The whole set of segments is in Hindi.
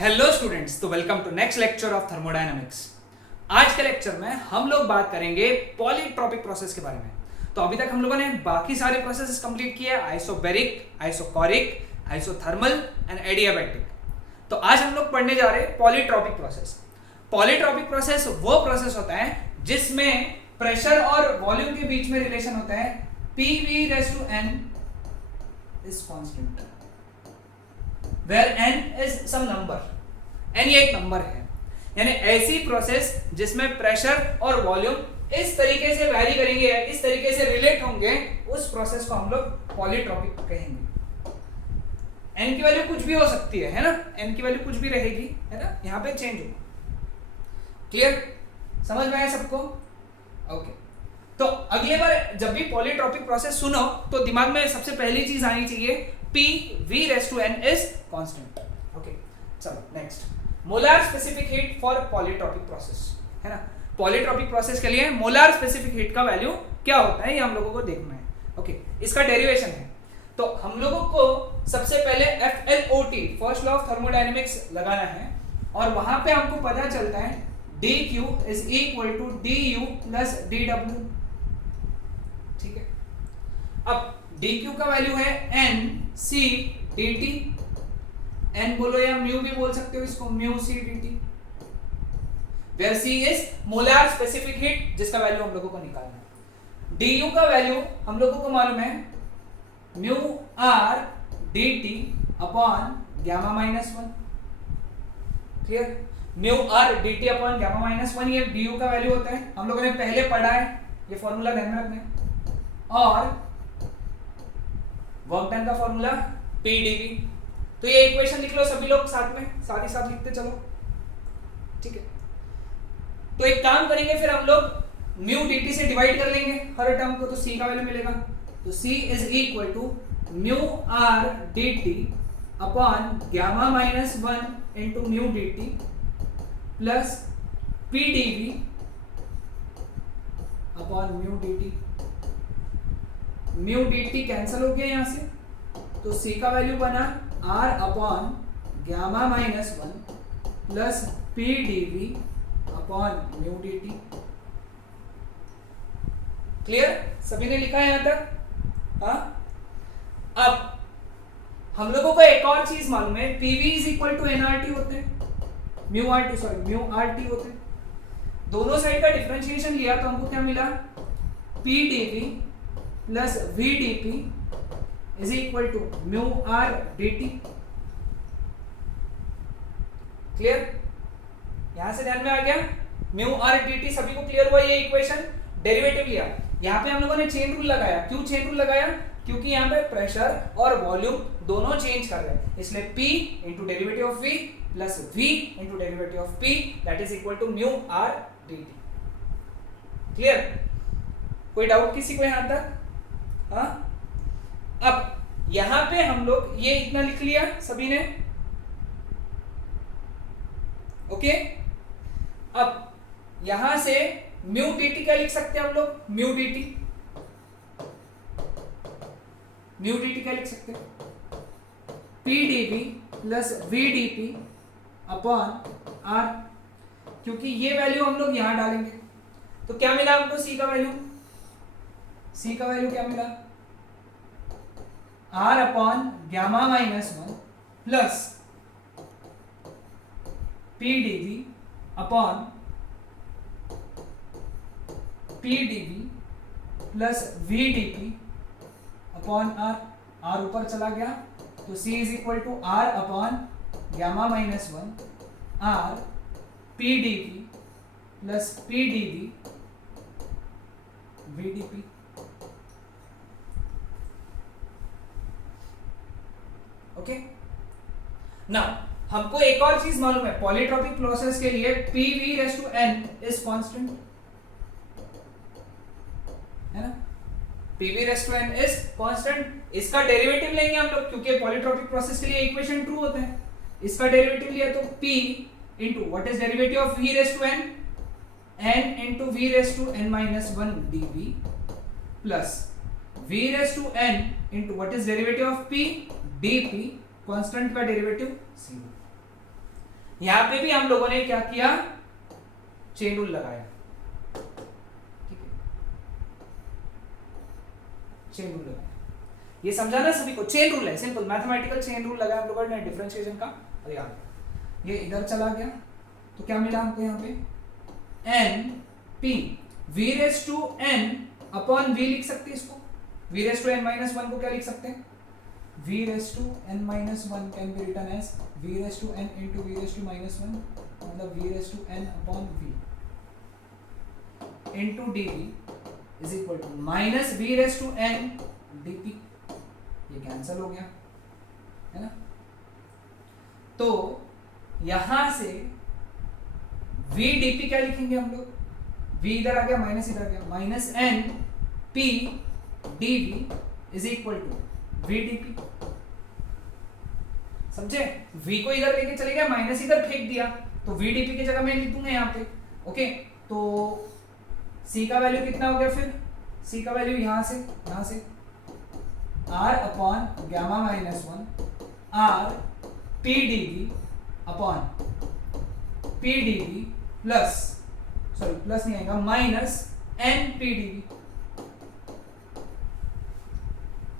हेलो स्टूडेंट्स, तो welcome to next lecture of thermodynamics. आज के लेक्चर में हम लोग बात करेंगे पॉलीट्रॉपिक प्रोसेस के बारे में। तो अभी तक हम लोगों ने बाकी सारे प्रोसेसेस कंप्लीट किए, isobaric, isochoric, isothermal and adiabatic. तो आज हम लोग पढ़ने जा रहे हैं पॉलीट्रॉपिक प्रोसेस। पॉलीट्रॉपिक प्रोसेस वो प्रोसेस होता है जिसमें प्रेशर और वॉल्यूम के बीच में रिलेशन होता है PV⁻n is constant where n is some number। n ये एक नंबर है, यानी ऐसी प्रोसेस जिसमें प्रेशर और वॉल्यूम इस तरीके से वैरी करेंगे, इस तरीके से रिलेट होंगे, उस प्रोसेस को हम लोग पॉलीट्रॉपिक कहेंगे। n की वैल्यू कुछ भी हो सकती है ना, n की वैल्यू कुछ भी रहेगी, है ना, यहाँ पे चेंज होगा। क्लियर, समझ में आया सबको? ओके। तो अगले बार जब भी पॉलीट्रॉपिक प्रोसेस सुनो तो दिमाग में सबसे पहली चीज आनी चाहिए PV⁻n is constant। ओके, चलो next, molar specific heat for polytropic process, है ना। पॉलीट्रॉपिक प्रोसेस के लिए मोलार स्पेसिफिक हीट का वैल्यू क्या होता है ये हम लोगों को देखना है। ओके, इसका डेरिवेशन है। तो हम लोगों को सबसे पहले FLOT, first law of thermodynamics लगाना है, और वहां पे हमको पता चलता है dQ is equal to du plus dW। ठीक है, अब dQ का वैल्यू है n c dt, n बोलो या म्यू भी बोल सकते हो इसको, mu c dt, where c is molar specific heat जिसका वैल्यू हम लोगों को निकालना है। du का वैल्यू हम लोगों को मालूम है mu r dt upon gamma minus 1। Clear, mu r dt upon gamma minus 1 ये du का वैल्यू होता है, हम लोगों ने पहले पढ़ा है, ये फॉर्मूला ध्यान में रखना है। और वर्क डन का फॉर्मूला PdV। तो ये इक्वेशन लिख लो सभी लोग साथ में, साथ ही साथ लिखते चलो, ठीक है। तो एक काम करेंगे, फिर हम लोग म्यू dt से डिवाइड कर लेंगे हर टर्म को, तो c का वैल्यू मिलेगा। तो c is equal to mu r dt upon gamma minus 1 into mu dt plus PdV upon mu dt। Mu dt cancel हो गया यहां से, तो c का वैल्यू बना r upon gamma minus 1 plus PdV upon mu dt। Clear, सभी ने लिखा है यहां तक? हाँ, अब हम लोगों को एक और चीज मालूम है, PV is equal to nRT होते हैं, म्यू RT होते हैं। दोनों साइड का डिफरेंशिएशन लिया तो हमको क्या मिला, PdV plus VdP is equal to mu r dt। Clear, यहां से ध्यान में आ गया, म्यू r dt सभी को क्लियर हुआ। ये इक्वेशन डेरिवेटिव लिया, यहां पे हम लोगों ने चेन रूल लगाया। क्यों चेन रूल लगाया? क्योंकि यहां पे प्रेशर और वॉल्यूम दोनों चेंज कर रहे हैं, इसलिए P into derivative of V plus V into derivative of P that is equal to mu r dt। Clear, कोई डाउट किसी को यहां तक? हाँ, अब यहां पे हम लोग ये इतना लिख लिया सभी ने। ओके, अब यहां से म्यू dt क्या लिख सकते हैं हम लोग, म्यू dt क्या लिख सकते हैं, PdV plus VdP upon r। क्योंकि ये वैल्यू हम लोग यहां डालेंगे, तो क्या मिला हमको c का वैल्यू? c का वैल्यू क्या मिला, r upon gamma minus 1 plus PdV upon PdV plus VdP upon r। r ऊपर चला गया तो c is equal to r upon gamma minus 1 r PdV plus PdV VdP। Okay, now हमको एक और चीज मालूम है, पॉलीट्रॉपिक प्रोसेस के लिए PV⁻n इज कांस्टेंट, है ना। PV⁻n इज कांस्टेंट, इसका डेरिवेटिव लेंगे हम लोग, क्योंकि पॉलीट्रॉपिक प्रोसेस के लिए इक्वेशन ट्रू होते हैं। इसका डेरिवेटिव लिया तो P into what is derivative of V⁻n, n into V⁻n-1 dV plus V⁻n into what is derivative of P dP, constant का डेरिवेटिव 0। यहां पे भी हम लोगों ने क्या किया, चेन रूल लगाया, ठीक है, चेन रूल लगाया। ये समझाना सभी को, चेन रूल है, सिंपल मैथमेटिकल चेन रूल लगाया हम लोगों ने डिफरेंशिएशन का। और ये इधर चला गया तो क्या मिला हमको यहाँ पे n p v raise to n upon v लिख सकते हैं इसको, v raise to n minus 1 को क्या लिख सकते हैं, v raise to n minus 1 can be written as v raise to n into v raise to minus 1, मतलब v raise to n upon v into dv is equal to minus v raise to n dp। ये कैंसिल हो गया है ना, तो यहां से v dp क्या लिखेंगे हम लोग, v इधर आ गया माइनस इधर आ गया, minus n p dv is equal to v dp। समझे, v को इधर लेके चले गए, माइनस इधर फेंक दिया, तो v dp की जगह मैं लिख दूंगा यहाँ पे। ओके, तो c का वैल्यू कितना हो गया, फिर c का वैल्यू यहां से r upon gamma minus 1 r p dv upon p dv plus, sorry plus नहीं आएगा, माइनस n p dv।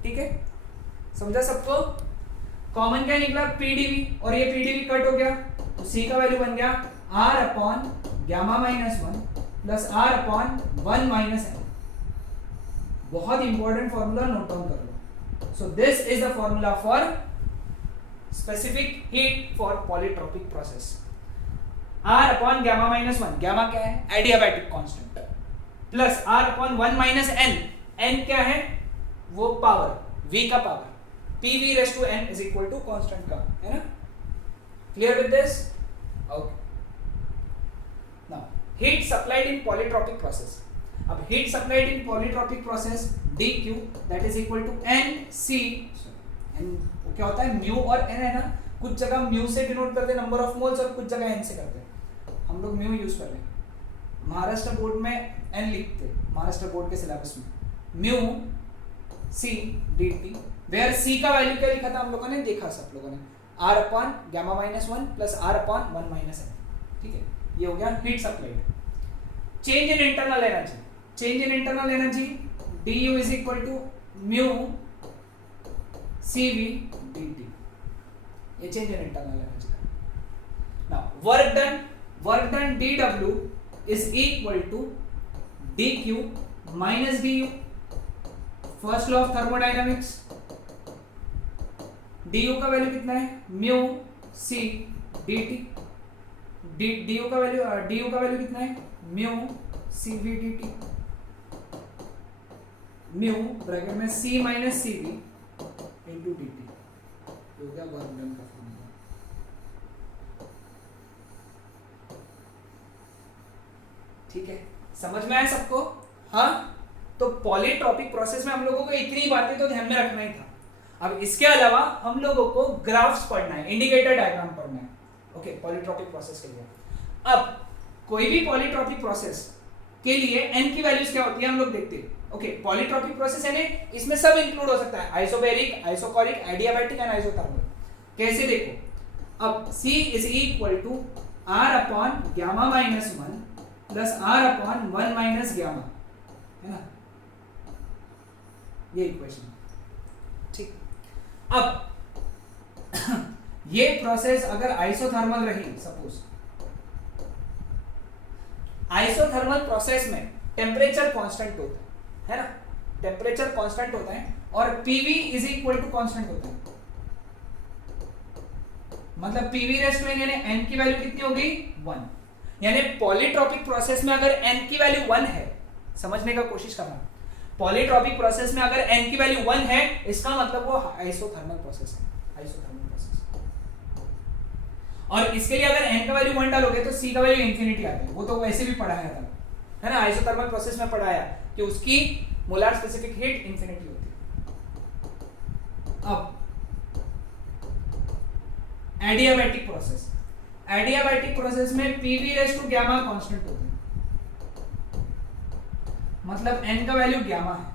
ठीक है, समझा सबको, कॉमन क्या निकला p dv, और ये p dv कट हो गया, तो c का वैल्यू बन गया r upon gamma minus 1 plus r upon 1 minus n। बहुत इंपॉर्टेंट फॉर्मूला, नोट डाउन कर लो। So this is the formula for specific heat for polytropic process. R upon gamma minus 1, gamma क्या है, adiabatic constant, plus R upon 1 minus n, n क्या है, वो पावर, V का power, PV raised to n is equal to constant का, है ना, clear with this? Okay. Now heat supplied in polytropic process. अब heat supplied in polytropic process dq that is equal to nc, n क्या होता है, म्यू और n है ना, कुछ जगह म्यू से डिनोट करते हैं नंबर ऑफ मोल्स और कुछ जगह n से करते हैं, हम लोग म्यू यूज कर रहे हैं। महाराष्ट्र बोर्ड में n लिखते, महाराष्ट्र बोर्ड के सिलेबस में mu c dt, where c का वैल्यू क्या लिखा था हम लोगों ने, देखा सब लोगों ने, r upon gamma minus 1 plus r upon 1 minus n। ठीक है, ये हो गया heat supplied. Change in internal energy, change in internal energy du is equal to mu cv dt, ये change in internal energy. Now work done dw is equal to dq minus du, first law of thermodynamics. du का वैल्यू कितना है, mu c dt, du का वैल्यू कितना है, mu cv dt, mu bracket में c minus C V into D T, हो गया वर्क डन का फॉर्मूला। ठीक है, समझ में आया सबको? हाँ, तो पॉलीट्रॉपिक प्रोसेस में हम लोगों को इतनी बातें तो ध्यान में रखना ही था। अब इसके अलावा हम लोगों को ग्राफ्स पढ़ना है, इंडिकेटर डायग्राम पढ़ना है, ओके, पॉलीट्रॉपिक प्रोसेस के लिए। अब कोई भी पॉलीट्रॉपिक प्रोसेस के लिए n की वैल्यूज क्या होती है हम लोग देखते हैं। ओके, पॉलीट्रॉपिक प्रोसेस यानी इसमें सब इंक्लूड हो सकता है, isobaric, isochoric, adiabatic and isothermal. कैसे देखो, अब C is equal to R upon gamma minus 1 plus R upon 1 minus gamma, है ना, ये इक्वेशन। ठीक, अब ये प्रोसेस अगर आइसोथर्मल रही, सपोज आइसोथर्मल प्रोसेस में टेम्परेचर कांस्टेंट होता है ना, टेम्परेचर कांस्टेंट होता है और PV is equal to constant होता है, मतलब PV रेस्ट में यानी n की वैल्यू कितनी हो गई, 1। यानी पॉलीट्रॉपिक प्रोसेस में अगर n की वैल्यू 1 है, समझने का कोशिश करना, पॉलीट्रॉपिक प्रोसेस में अगर n की वैल्यू 1 है, इसका मतलब वो आइसोथर्मल प्रोसेस है, आइसोथर्मल प्रोसेस। और इसके लिए अगर n का वैल्यू 1 डालोगे तो C का वैल्यू इंफिनिटी आता है, वो तो वैसे भी पढ़ाया था, है ना, आइसोथर्मल प्रोसेस में पढ़ाया कि उसकी मोलर स्पेसिफिक हीट इंफिनिटी होती है। अब एडियाबैटिक प्रोसेस, एडियाबैटिक प्रोसेस में PV raise to gamma constant होता है, मतलब n का वैल्यू गामा है,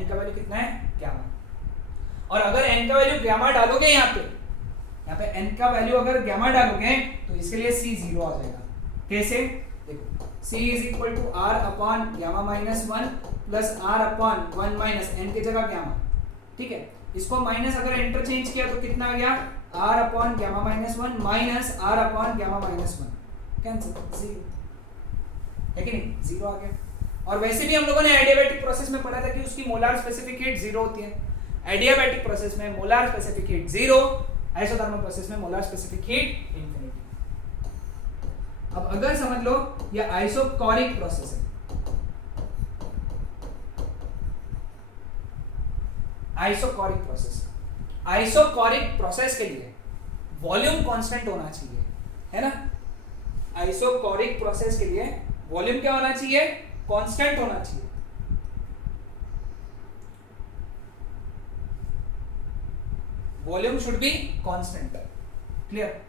n का वैल्यू कितना है, गामा। और अगर n का वैल्यू गामा डालोगे यहां पे यहाँ पे n का वैल्यू अगर गैमा डालोगे तो इसके लिए c 0 आ जाएगा। कैसे? देखो c is equal to r upon gamma minus 1 plus r upon 1 minus n की जगह गैमा, ठीक है। इसको माइनस अगर इंटरचेंज किया तो कितना आ गया, r upon gamma minus 1 minus r upon gamma minus 1, cancel, 0 है कि नहीं, 0 आ गया। और वैसे भी हम लोगों ने एडियाबैटिक प्रोसेस में पढ़ा था कि उसकी मोलार स्पेसिफिक हीट 0 होती है। एडियाबैटिक प्रोसेस में molar specific heat 0, isothermal process में मोलार स्पेसिफिक हीट इंफिनिटी। अब अगर समझ लो ये आइसोकोरिक प्रोसेस है, आइसोकोरिक प्रोसेस, आइसोकोरिक प्रोसेस के लिए वॉल्यूम कांस्टेंट होना चाहिए, है ना। आइसोकोरिक प्रोसेस के लिए वॉल्यूम क्या होना चाहिए, कांस्टेंट होना चाहिए। Volume should be constant, clear.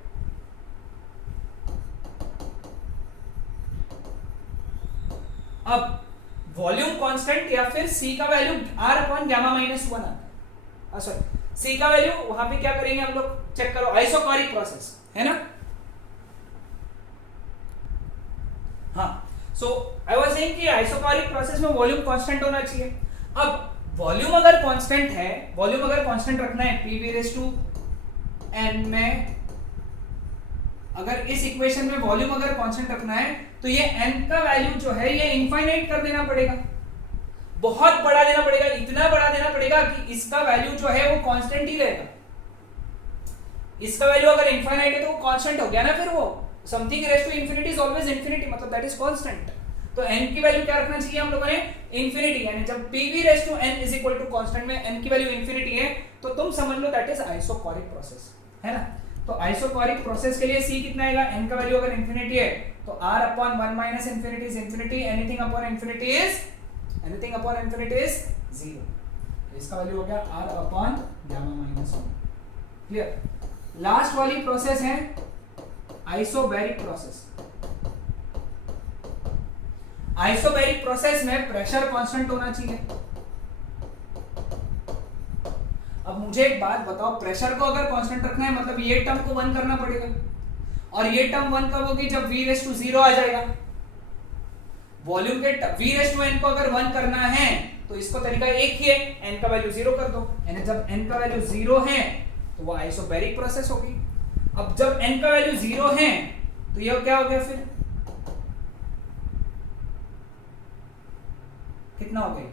अब वॉल्यूम कांस्टेंट या फिर c का value r upon gamma minus 1 आता है, सॉरी c का वैल्यू वहां पे क्या करेंगे हम लोग, चेक करो, आइसोकोरिक प्रोसेस है ना। हाँ, सो आई वाज सेइंग कि आइसोकोरिक प्रोसेस में वॉल्यूम कांस्टेंट होना चाहिए। अब वॉल्यूम अगर कांस्टेंट है, वॉल्यूम अगर कांस्टेंट रखना है pv रेज़ टू n में, अगर इस इक्वेशन में वॉल्यूम अगर कांस्टेंट रखना है तो ये n का वैल्यू जो है ये इनफाइनाइट कर देना पड़ेगा, बहुत बड़ा देना पड़ेगा, इतना बड़ा देना पड़ेगा कि इसका वैल्यू जो है वो कांस्टेंट ही रहेगा। इसका वैल्यू अगर इनफाइनाइट है तो वो कांस्टेंट हो गया ना, फिर वो something raise to infinity is always infinity, मतलब दैट इज कांस्टेंट। तो n की वैल्यू क्या रखना चाहिए हम लोगों ने, इंफिनिटी, यानी जब pv raise to n is equal to constant में n की वैल्यू इंफिनिटी है तो तुम समझ लो दैट इज आइसोकोरिक प्रोसेस, है ना। तो आइसोकोरिक प्रोसेस के लिए c कितना आएगा, n का वैल्यू अगर इंफिनिटी है तो r upon 1 minus infinity is infinity, anything upon infinity is 0। इसका वैल्यू हो गया r upon gamma minus 1, clear. Last वाली प्रोसेस है आइसोबैरिक प्रोसेस। आइसोबैरिक प्रोसेस में प्रेशर कांस्टेंट होना चाहिए। अब मुझे एक बात बताओ, प्रेशर को अगर कांस्टेंट रखना है मतलब ये टर्म को 1 करना पड़ेगा, और ये टर्म 1 कब होगी, जब v रेज़ टू 0 आ जाएगा। वॉल्यूम के v रेज़ टू n को अगर 1 करना है तो इसको तरीका एक ही है, n का वैल्यू 0 कर दो, यानी जब n का वैल्यू 0 है तो वो आइसोबैरिक प्रोसेस होगी। अब जब n का वैल्यू 0 है तो ये क्या हो गया, फिर कितना हो गया,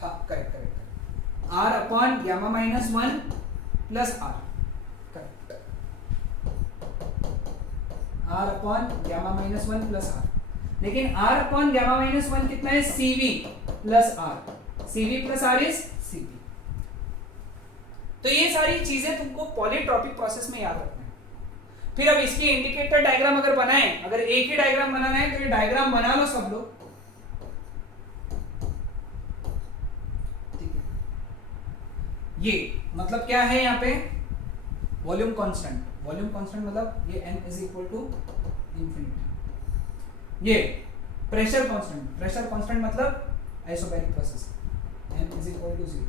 हाँ correct, r upon gamma minus 1 plus r, correct, r upon gamma minus 1 plus r। लेकिन r अपॉन गैमा माइनस 1 कितना है, cv plus r, cv plus r is cp। तो ये सारी चीजें तुमको पॉलीट्रॉपिक प्रोसेस में याद रखना है। फिर अब इसकी इंडिकेटर डायग्राम अगर बनाएं, अगर एक ही डायग्राम बनाना है तो ये डायग्राम बना लो सब लोग, ठीक है। ये मतलब क्या है, यहाँ पे वॉल्यूम कांस्टेंट, वॉल्यूम कांस्टेंट मतलब ये n is equal to infinity. ये प्रेशर कांस्टेंट, प्रेशर कांस्टेंट मतलब isobaric process, n is equal to 0।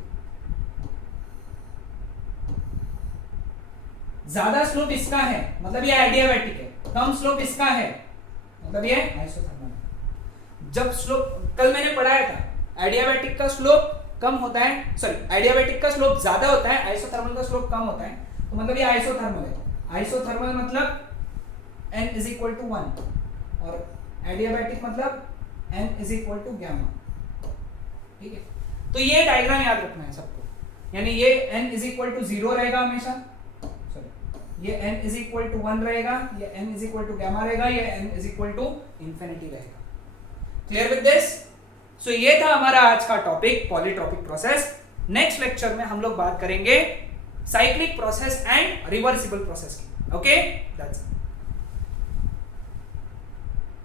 ज्यादा स्लोप इसका है मतलब ये एडियाबैटिक है, कम स्लोप इसका है मतलब ये आइसोथर्मल है। जब स्लोप कल मैंने पढ़ाया था, एडियाबैटिक का स्लोप कम होता है, सॉरी एडियाबैटिक का स्लोप ज्यादा होता है, आइसोथर्मल का स्लोप कम होता है, तो मतलब ये आइसोथर्मल है। आइसोथर्मल मतलब n इज इक्वल टू 1 और एडियाबैटिक मतलब n is equal to gamma, ठीक है। तो ये डायग्राम याद रखना है सबको, यानी ये n इज इक्वल टू 0 रहेगा हमेशा, ये n इज इक्वल टू 1 रहेगा, ये n is equal to gamma रहेगा, ये n is equal to infinity रहेगा। Clear with this? सो ये था हमारा आज का topic polytropic process. Next lecture में हम लोग बात करेंगे cyclic process and reversible process की। Okay, that's it.